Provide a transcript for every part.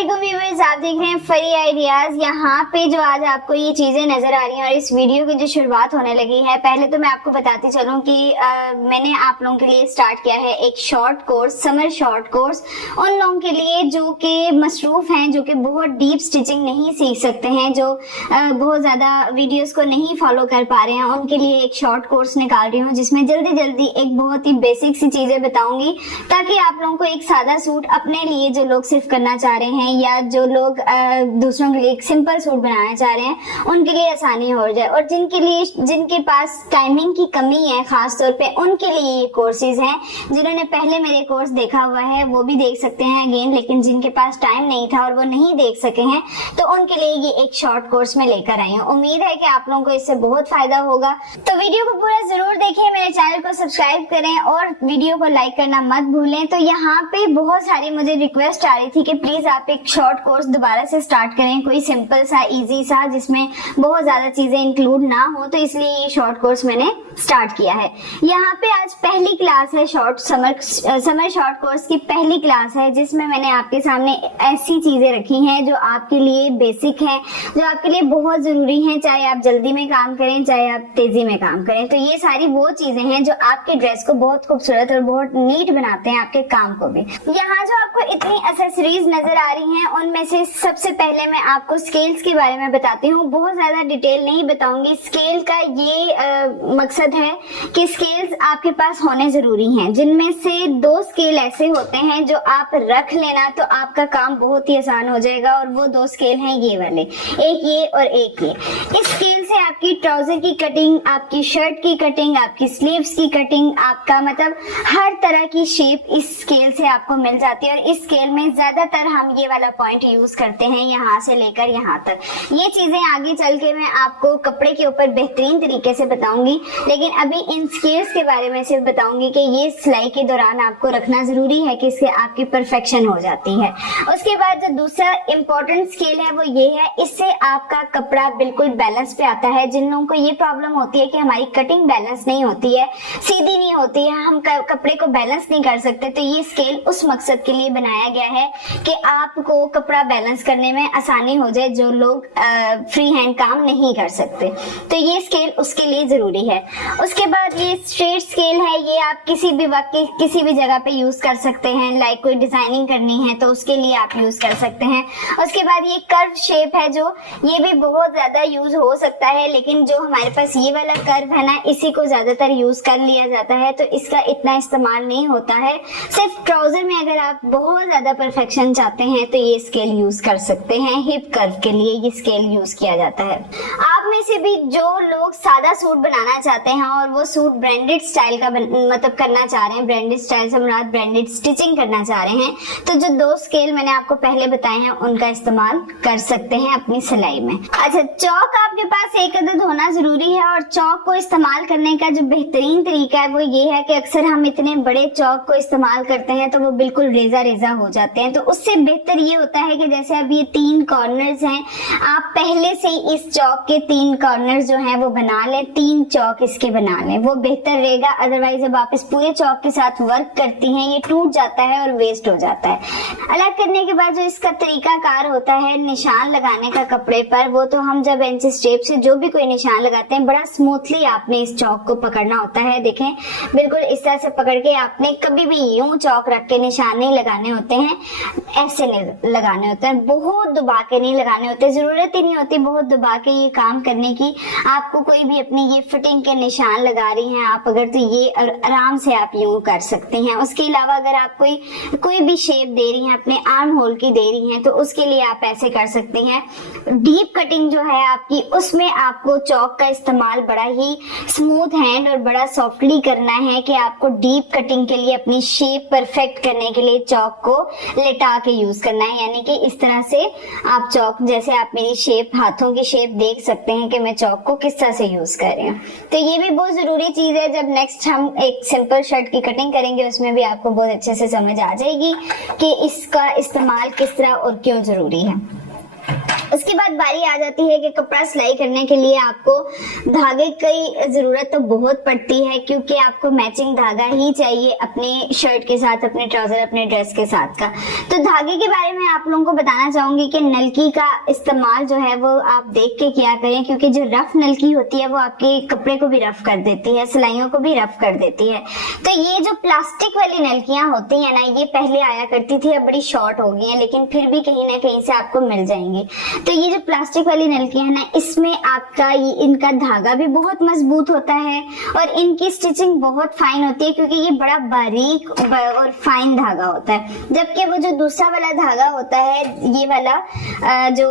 वालेकुम व्यूअर्स, आप देख रहे हैं फरी आइडियाज। यहाँ पे जो आज आपको ये चीजें नजर आ रही हैं और इस वीडियो की जो शुरुआत होने लगी है, पहले तो मैं आपको बताती चलूं कि मैंने आप लोगों के लिए स्टार्ट किया है एक short course, summer short course. उन लोगों के लिए जो कि मसरूफ हैं, जो कि बहुत डीप स्टिचिंग नहीं सीख सकते हैं, जो बहुत ज्यादा वीडियोस को नहीं फॉलो कर पा रहे हैं, उनके लिए एक शॉर्ट कोर्स निकाल रही हूँ जिसमें जल्दी जल्दी एक बहुत ही बेसिक सी चीजें बताऊंगी, ताकि आप लोगों को एक सादा सूट अपने लिए जो लोग सिर्फ करना चाह रहे हैं या जो लोग दूसरों के लिए एक सिंपल सूट बनाना चाह रहे हैं, उनके लिए आसानी हो जाए। और जिनके पास टाइमिंग की कमी है खास तौर पे, उनके लिए ये कोर्सेज हैं। जिन्होंने पहले मेरे कोर्स देखा हुआ है वो भी देख सकते हैं अगेन, लेकिन जिनके पास टाइम नहीं था और वो नहीं देख सके हैं, तो उनके लिए ये एक शॉर्ट कोर्स में लेकर आई हूँ। उम्मीद है कि आप लोगों को इससे बहुत फायदा होगा, तो वीडियो को पूरा जरूर देखें, मेरे चैनल को सब्सक्राइब करें और वीडियो को लाइक करना मत भूलें। तो यहाँ पे बहुत सारी मुझे रिक्वेस्ट आ रही थी कि प्लीज आप एक शॉर्ट कोर्स दोबारा से स्टार्ट करें, कोई सिंपल सा इजी सा जिसमें बहुत ज्यादा चीजें इंक्लूड ना हो, तो इसलिए ये शॉर्ट कोर्स मैंने स्टार्ट किया है। यहाँ पे आज पहली क्लास है समर शॉर्ट कोर्स की पहली क्लास है, जिसमें मैंने आपके सामने ऐसी चीजें रखी हैं जो आपके लिए बेसिक हैं, जो आपके लिए बहुत जरूरी हैं, चाहे आप जल्दी में काम करें चाहे आप तेजी में काम करें। तो ये सारी वो चीजें हैं जो आपके ड्रेस को बहुत खूबसूरत और बहुत नीट बनाते हैं, आपके काम को भी। यहाँ जो आपको इतनी एक्सेसरीज नजर आ रही हैं, उनमें से सबसे पहले मैं आपको स्केल्स के बारे में बताती हूँ। बहुत ज्यादा डिटेल नहीं बताऊंगी। स्केल का ये मकसद है कि स्केल्स आपके पास होने जरूरी हैं, जिनमें से 2 स्केल ऐसे होते हैं जो आप रख लेना तो आपका काम बहुत ही आसान हो जाएगा। और वो 2 स्केल हैं ये वाले, एक ये और एक ये। इस स्केल से आपकी ट्राउजर की कटिंग, आपकी शर्ट की कटिंग, आपकी स्लीव्स की कटिंग, आपका मतलब हर तरह की शेप इस स्केल से आपको मिल जाती है। और इस स्केल में ज्यादातर हम ये वाला पॉइंट यूज करते हैं, यहाँ से लेकर यहाँ तक। ये चीजें आगे चल के मैं आपको कपड़े के ऊपर बेहतरीन तरीके से बताऊंगी, लेकिन अभी इन स्केल्स के बारे में सिर्फ बताऊंगी कि ये सिलाई के दौरान आपको रखना जरूरी है कि इससे आपकी परफेक्शन हो जाती है। उसके बाद जो दूसरा इंपॉर्टेंट स्केल है वो ये है, इससे आपका कपड़ा बिल्कुल बैलेंस पे आता है। जिन लोगों को ये प्रॉब्लम होती है कि हमारी कटिंग बैलेंस नहीं होती है, सीधी नहीं होती है, हम कपड़े को बैलेंस नहीं कर सकते, तो ये स्केल उस मकसद के लिए बनाया गया है कि आपको कपड़ा बैलेंस करने में आसानी हो जाए, जो लोग फ्री हैंड काम नहीं कर सकते। तो ये स्केल उसके लिए जरूरी है। उसके बाद ये स्ट्रेट स्केल है, ये आप किसी भी वक्त किसी भी जगह पे यूज कर सकते हैं। लाइक कोई डिजाइनिंग करनी है तो उसके लिए आप यूज कर सकते हैं। उसके बाद ये कर्व शेप है, जो ये भी बहुत ज्यादा यूज हो सकता है, लेकिन जो हमारे पास ये वाला कर्व है ना, इसी को ज्यादातर यूज कर लिया जाता है, तो इसका इतना इस्तेमाल नहीं होता है। सिर्फ ट्राउजर में अगर आप बहुत ज्यादा परफेक्शन चाहते हैं तो ये स्केल यूज कर सकते हैं। हिप कर्व के लिए ये स्केल यूज किया जाता है। आप में से भी जो लोग सादा सूट बनाना चाहते हैं और वो सूट ब्रांडेड स्टाइल का मतलब करना चाह रहे हैं, ब्रांडेड स्टाइल से मुराद ब्रांडेड स्टिचिंग करना चाह रहे हैं, तो जो 2 स्केल मैंने आपको पहले बताए हैं उनका इस्तेमाल कर सकते हैं अपनी सिलाई में। अच्छा, चौक आपके पास एक अदद होना जरूरी है, और चौक को इस्तेमाल करने का जो बेहतरीन तरीका है वो ये है कि अक्सर हम इतने बड़े चौक को इस्तेमाल करते हैं तो वो बिल्कुल रेजा रेजा हो जाते हैं। तो उससे बेहतर ये होता है कि जैसे अब ये 3 कॉर्नर्स हैं, आप पहले से ही इस चौक के 3 कॉर्नर्स जो हैं वो बना लें, 3 चौक इसके बना लें, वो बेहतर रहेगा। अदरवाइज जब आप इस पूरे चौक के साथ वर्क करती हैं, ये टूट जाता है और वेस्ट हो जाता है। अलग करने के बाद जो इसका तरीका कार होता है निशान लगाने का कपड़े पर, वो तो हम जब इंचिस टेप से जो भी कोई निशान लगाते हैं, बड़ा स्मूथली आपने इस चौक को पकड़ना होता है। देखें, बिल्कुल इस तरह से पकड़ के आपने कभी भी यूं चौक रख के निशान नहीं लगाने होते हैं, ऐसे नहीं लगाने होते हैं, बहुत दबा के नहीं लगाने होते। जरूरत ही नहीं होती बहुत दबा के ये काम करने की। आपको कोई भी अपनी ये फिटिंग के निशान लगा रही हैं आप अगर, तो ये आराम से आप यूं कर सकती हैं। उसके अलावा अगर आप कोई भी शेप दे रही हैं, अपने आर्म होल की दे रही हैं, तो उसके लिए आप ऐसे कर सकती हैं। डीप कटिंग जो है आपकी, उसमें आपको चौक का इस्तेमाल बड़ा ही स्मूथ हैंड और बड़ा सॉफ्टली करना है कि आपको डीप कटिंग के लिए अपनी शेप परफेक्ट करने के लिए चौक को लेटा के यूज करना है। यानी कि इस तरह से आप चौक, जैसे आप मेरी शेप, हाथों की शेप देख सकते हैं कि मैं चौक को किस तरह से यूज कर रही हूँ। तो ये भी बहुत जरूरी चीज है। जब नेक्स्ट हम एक सिंपल शर्ट की कटिंग करेंगे, उसमें भी आपको बहुत अच्छे से समझ आ जाएगी कि इसका इस्तेमाल किस तरह और क्यों जरूरी है। उसके बाद बारी आ जाती है कि कपड़ा सिलाई करने के लिए आपको धागे की जरूरत तो बहुत पड़ती है, क्योंकि आपको मैचिंग धागा ही चाहिए अपने शर्ट के साथ, अपने ट्राउजर, अपने ड्रेस के साथ का। तो धागे के बारे में आप लोगों को बताना चाहूंगी कि नलकी का इस्तेमाल जो है वो आप देख के किया करें, क्योंकि जो रफ नलकी होती है वो आपके कपड़े को भी रफ कर देती है, सिलाइयों को भी रफ कर देती है। तो ये जो प्लास्टिक वाली नलकियां होती है ना, ये पहले आया करती थी, अब बड़ी शॉर्ट हो गई है, लेकिन फिर भी कहीं ना कहीं से आपको मिल जाएंगी। तो ये जो प्लास्टिक वाली नलकियां है ना, इसमें आपका इनका धागा भी बहुत मजबूत होता है और इनकी स्टिचिंग बहुत फाइन होती है, क्योंकि ये बड़ा बारीक और फाइन धागा होता है। जबकि वो जो दूसरा वाला धागा होता है, ये वाला जो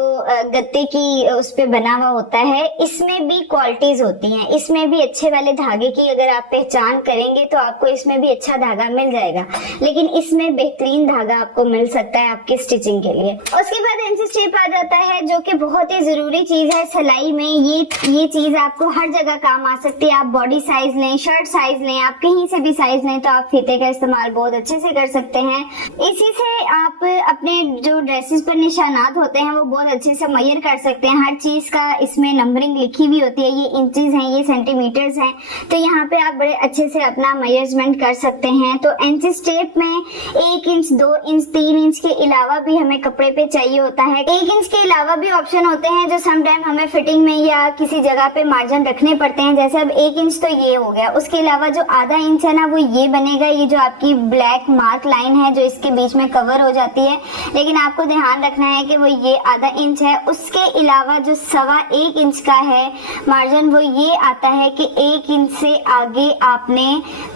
गत्ते की उस पे बना हुआ होता है, इसमें भी क्वालिटीज होती हैं। इसमें भी अच्छे वाले धागे की अगर आप पहचान करेंगे तो आपको इसमें भी अच्छा धागा मिल जाएगा, लेकिन इसमें बेहतरीन धागा आपको मिल सकता है आपकी स्टिचिंग के लिए। उसके बाद एनसी स्ट्रिप आ जाता है, जो कि बहुत ही जरूरी चीज है सिलाई में। ये चीज आपको हर जगह काम आ सकती है। आप बॉडी साइज लें, शर्ट साइज लें, आप कहीं से भी साइज लें, तो आप फीते का इस्तेमाल बहुत अच्छे से कर सकते हैं। इसी से आप अपने जो ड्रेसेस पर निशानात होते हैं वो बहुत अच्छे से मेजर कर सकते हैं। हर चीज का इसमें नंबरिंग लिखी हुई होती है, ये इंचेस हैं, ये सेंटीमीटर्स हैं, तो यहाँ पे आप बड़े अच्छे से अपना मेजरमेंट कर सकते हैं। तो एनसी स्ट्रिप में 1 इंच, 2 इंच, 3 इंच के अलावा भी हमें कपड़े पे चाहिए होता है। 1 इंच के अलावा भी ऑप्शन होते हैं जो समटाइम हमें फिटिंग में या किसी जगह पे मार्जिन रखने पड़ते हैं। जैसे अब 1 इंच तो ये हो गया, उसके अलावा जो आधा इंच है ना, वो ये बनेगा। ये जो आपकी ब्लैक मार्क लाइन है जो इसके बीच में कवर हो जाती है, लेकिन आपको ध्यान रखना है कि वो ये आधा इंच है। उसके अलावा जो 1.25 इंच का है मार्जिन, वो ये आता है कि 1 इंच से आगे आपने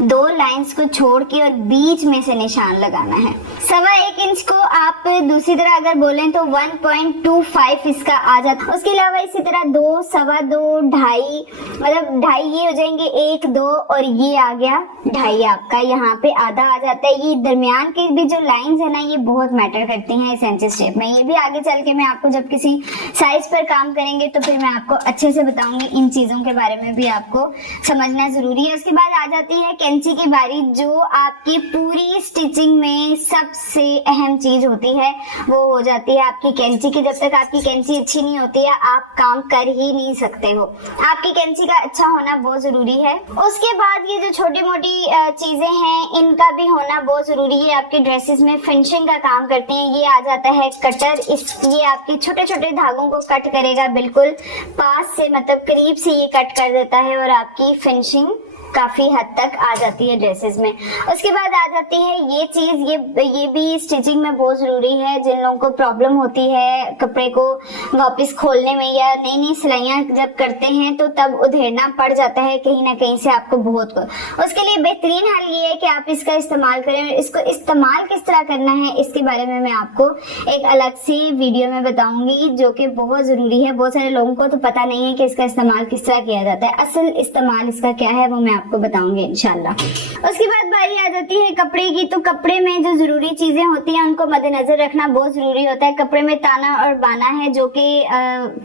2 लाइंस को छोड़ के और बीच में से निशान लगाना है। 1.25 इंच को आप दूसरी तरह अगर बोलें तो 1.25 इसका आ जाता है। उसके अलावा इसी तरह 2, 2.25, 2.5, मतलब 2.5 ये हो जाएंगे, 1, 2 और ये आ गया 2.5 आपका, यहाँ पे आधा आ जाता है। ये दरमियान के भी जो लाइंस है ना, ये बहुत मैटर करती हैं इस एनसी स्ट्रिप में। ये भी आगे चल के मैं आपको जब किसी साइज पर काम करेंगे तो फिर मैं आपको अच्छे से बताऊंगी। इन चीजों के बारे में भी आपको समझना जरूरी है। उसके बाद आ जाती है कैंची की बारी, जो आपकी पूरी स्टिचिंग में सबसे अहम चीज होती है, वो हो जाती है आपकी कैंची की। जब तक आपकी कैंची अच्छी नहीं होती है, आप काम कर ही नहीं सकते हो। आपकी कैंची का अच्छा होना बहुत जरूरी है। उसके बाद ये जो छोटी मोटी चीजें हैं, इनका भी होना बहुत जरूरी है। आपके ड्रेसेस में फिनिशिंग का काम करती हैं। ये आ जाता है कटर, ये आपके छोटे छोटे धागों को कट करेगा, बिल्कुल पास से, मतलब करीब से ये कट कर देता है और आपकी फिनिशिंग काफी हद तक आ जाती है ड्रेसेस में। उसके बाद आ जाती है ये चीज, ये भी स्टिचिंग में बहुत जरूरी है। जिन लोगों को प्रॉब्लम होती है कपड़े को वापस खोलने में, या नई नई सिलाइयां जब करते हैं तो तब उधेड़ना पड़ जाता है कहीं ना कहीं से आपको बहुत को। उसके लिए बेहतरीन हल ये है कि आप इसका इस्तेमाल करें। इसको इस्तेमाल किस तरह करना है इसके बारे में मैं आपको एक अलग सी वीडियो में बताऊंगी, जो कि बहुत जरूरी है। बहुत सारे लोगों को तो पता नहीं है कि इसका इस्तेमाल किस तरह किया जाता है। असल इस्तेमाल इसका क्या है वो मैं आपको बताऊंगी इंशाल्लाह। उसके बाद बारी आ जाती है कपड़े की। तो कपड़े में जो जरूरी चीजें होती हैं उनको मद्देनजर रखना बहुत जरूरी होता है। कपड़े में ताना और बाना है, जो कि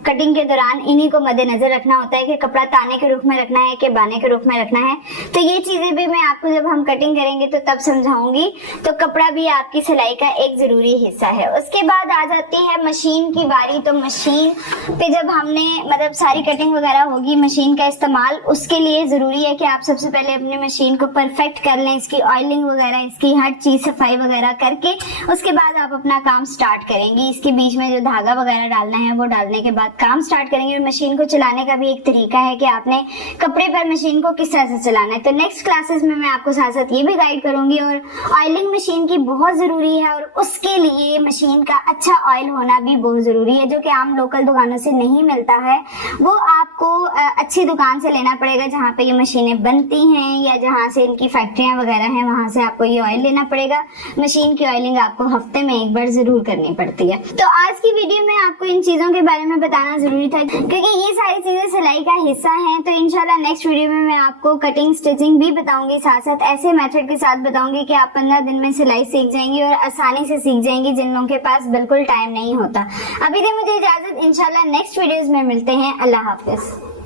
कटिंग के दौरान इन्हीं को मद्देनजर रखना होता है कि कपड़ा ताने के रुख में रखना है कि बाने के रुख में रखना है। तो ये चीजें भी मैं आपको जब हम कटिंग करेंगे तो तब समझाऊंगी। तो कपड़ा भी आपकी सिलाई का एक जरूरी हिस्सा है। उसके बाद आ जाती है मशीन की बारी। तो मशीन पे जब हमने मतलब सारी कटिंग वगैरह होगी, मशीन का इस्तेमाल, उसके लिए जरूरी है कि आप सबसे पहले अपने मशीन को परफेक्ट कर लें, इसकी ऑयलिंग वगैरह, इसकी हर चीज सफाई वगैरह करके उसके बाद आप अपना काम स्टार्ट करेंगी। इसके बीच में जो धागा वगैरह डालना है वो डालने के बाद काम स्टार्ट करेंगे। और मशीन को चलाने का भी एक तरीका है कि आपने कपड़े पर मशीन को किस तरह से चलाना है। तो नेक्स्ट क्लासेस में मैं आपको साथ साथ ये भी गाइड करूंगी। और ऑयलिंग मशीन की बहुत जरूरी है और उसके लिए मशीन का अच्छा ऑयल होना भी बहुत जरूरी है, जो कि आम लोकल दुकानों से नहीं मिलता है। वो आपको अच्छी दुकान से लेना पड़ेगा जहाँ पे ये मशीनें बनती हैं या जहाँ से इनकी फैक्ट्रियां वगैरह हैं, वहां से आपको ये ऑयल लेना पड़ेगा। मशीन की ऑयलिंग आपको हफ्ते में एक बार जरूर करनी पड़ती है। तो आज की वीडियो में आपको इन चीजों के बारे में बताना जरूरी था, क्योंकि ये सारी चीजें सिलाई का हिस्सा हैं। तो इंशाल्लाह नेक्स्ट वीडियो में मैं आपको कटिंग स्टिचिंग भी बताऊंगी, साथ साथ ऐसे मेथड के साथ बताऊंगी कि आप 15 दिन में सिलाई सीख जाएंगी और आसानी से सीख जाएंगी, जिन लोगों के पास बिल्कुल टाइम नहीं होता। अभी दे मुझे इजाजत, इंशाल्लाह नेक्स्ट वीडियोज में मिलते हैं। अल्लाह हाफिज।